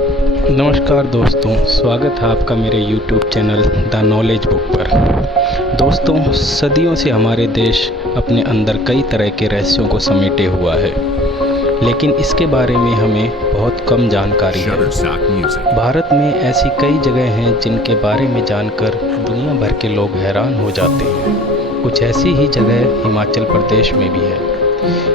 नमस्कार दोस्तों, स्वागत है आपका मेरे YouTube channel the knowledge book पर। दोस्तों, सदियों से हमारे देश अपने अंदर कई तरह के रहस्यों को समेटे हुआ है, लेकिन इसके बारे में हमें बहुत कम जानकारी है। भारत में ऐसी कई जगह हैं जिनके बारे में जानकर दुनिया भर के लोग हैरान हो जाते हैं। कुछ ऐसी ही जगह हिमाचल प्रदेश में भी है।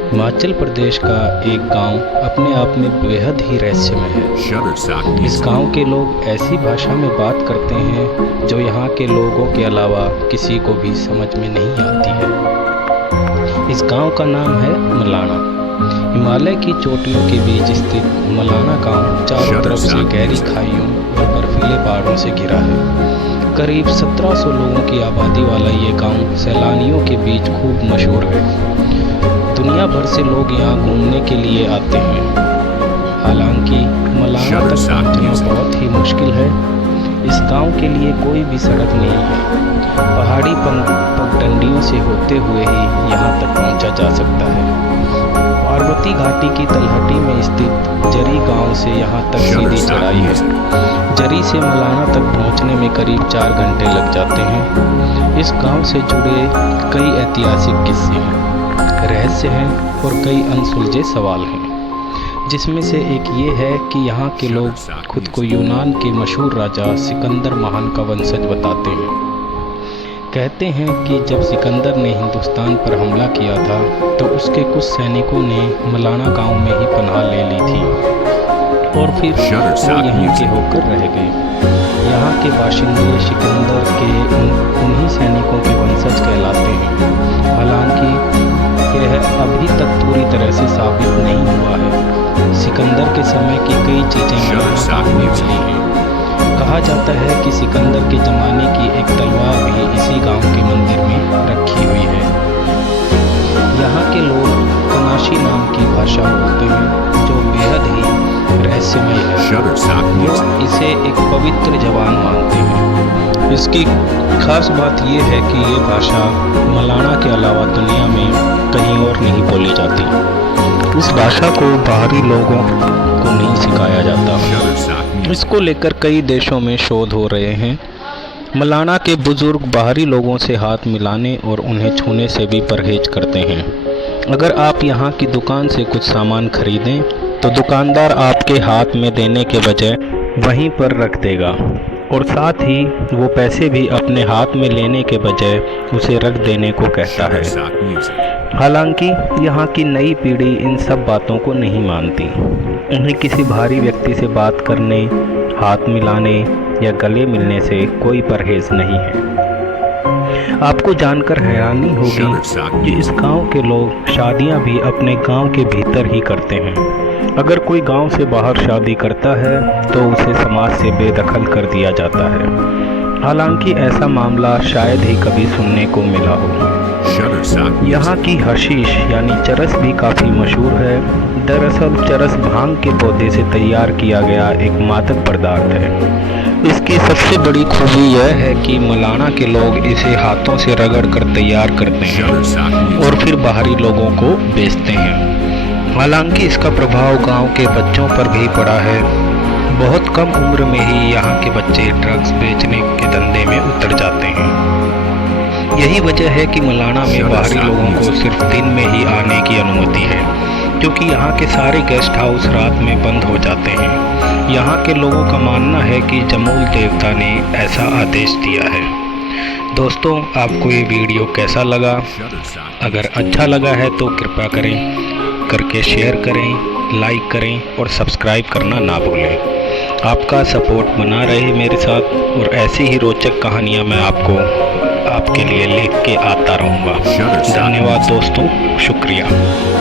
हिमाचल प्रदेश का एक गांव अपने आप में बेहद ही रहस्यमय है। इस गांव के लोग ऐसी भाषा में बात करते हैं जो यहाँ के लोगों के अलावा किसी को भी समझ में नहीं आती है। इस गांव का नाम है मलाना। हिमालय की चोटियों के बीच स्थित मलाना गांव चारों तरफ से गहरी खाइयों और बर्फीले पहाड़ों से घिरा है। करीब 1700 लोगों की आबादी वाला ये गांव सैलानियों के बीच खूब मशहूर है। दुनिया भर से लोग यहाँ घूमने के लिए आते हैं। हालांकि मलाना तक पहुँचना बहुत ही मुश्किल है। इस गांव के लिए कोई भी सड़क नहीं है। पहाड़ी पगडंडियों से होते हुए ही यहाँ तक पहुँचा जा सकता है। पार्वती घाटी की तलहटी में स्थित जरी गांव से यहाँ तक सीधी चढ़ाई है। जरी से मलाना तक पहुँचने में करीब 4 घंटे लग जाते हैं। इस गांव से जुड़े कई ऐतिहासिक किस्से हैं, रहस्य हैं और कई अनसुलझे सवाल हैं, जिसमें से एक ये है कि यहाँ के लोग खुद को यूनान के मशहूर राजा सिकंदर महान का वंशज बताते हैं। कहते हैं कि जब सिकंदर ने हिंदुस्तान पर हमला किया था तो उसके कुछ सैनिकों ने मलाना गांव में ही पनाह ले ली थी और फिर वो यहीं के होकर रह गए। यहाँ के बाशिंदे सिकंदर के उन्हीं सैनिकों के वंशज कहलाते हैं। हालांकि यह अभी तक पूरी तरह से साबित नहीं हुआ है। सिकंदर के समय की कई चीज़ें मलाना गांव में मिली हैं। कहा जाता है कि सिकंदर के ज़माने की एक तलवार भी इसी गांव के मंदिर में रखी हुई है। यहाँ के लोग कनाशी नाम की भाषा बोलते हैं जो बेहद ही रहस्यमय है। लोग इसे एक पवित्र जबान मानते हैं। इसकी खास बात यह है कि ये भाषा मलाना के अलावा दुनिया में कहीं और नहीं बोली जाती। इस भाषा को बाहरी लोगों को नहीं सिखाया जाता। इसको लेकर कई देशों में शोध हो रहे हैं। मलाना के बुजुर्ग बाहरी लोगों से हाथ मिलाने और उन्हें छूने से भी परहेज करते हैं। अगर आप यहाँ की दुकान से कुछ सामान खरीदें तो दुकानदार आपके हाथ में देने के बजाय वहीं पर रख देगा और साथ ही वो पैसे भी अपने हाथ में लेने के बजाय उसे रख देने को कहता है। हालांकि यहाँ की नई पीढ़ी इन सब बातों को नहीं मानती। उन्हें किसी भारी व्यक्ति से बात करने, हाथ मिलाने या गले मिलने से कोई परहेज नहीं है। आपको जानकर हैरानी होगी कि इस गांव के लोग शादियां भी अपने गांव के भीतर ही करते हैं। अगर कोई गांव से बाहर शादी करता है तो उसे समाज से बेदखल कर दिया जाता है। हालांकि ऐसा मामला शायद ही कभी सुनने को मिला हो। यहाँ की हशीश यानी चरस भी काफ़ी मशहूर है। दरअसल चरस भांग के पौधे से तैयार किया गया एक मादक पदार्थ है। इसकी सबसे बड़ी खूबी यह है कि मलाना के लोग इसे हाथों से रगड़ कर तैयार करते हैं और फिर बाहरी लोगों को बेचते हैं। हालांकि इसका प्रभाव गांव के बच्चों पर भी पड़ा है। बहुत कम उम्र में ही यहाँ के बच्चे ड्रग्स बेचने के धंधे में उतर जाते हैं। यही वजह है कि मलाना में बाहरी लोगों को सिर्फ दिन में ही आने की अनुमति है, क्योंकि यहाँ के सारे गेस्ट हाउस रात में बंद हो जाते हैं। यहाँ के लोगों का मानना है कि जमूल देवता ने ऐसा आदेश दिया है। दोस्तों, आपको ये वीडियो कैसा लगा? अगर अच्छा लगा है तो कृपया करके शेयर करें, लाइक करें और सब्सक्राइब करना ना भूलें। आपका सपोर्ट बना रहे मेरे साथ और ऐसी ही रोचक कहानियाँ मैं आपके लिए लेके आता रहूँगा। धन्यवाद दोस्तों, शुक्रिया।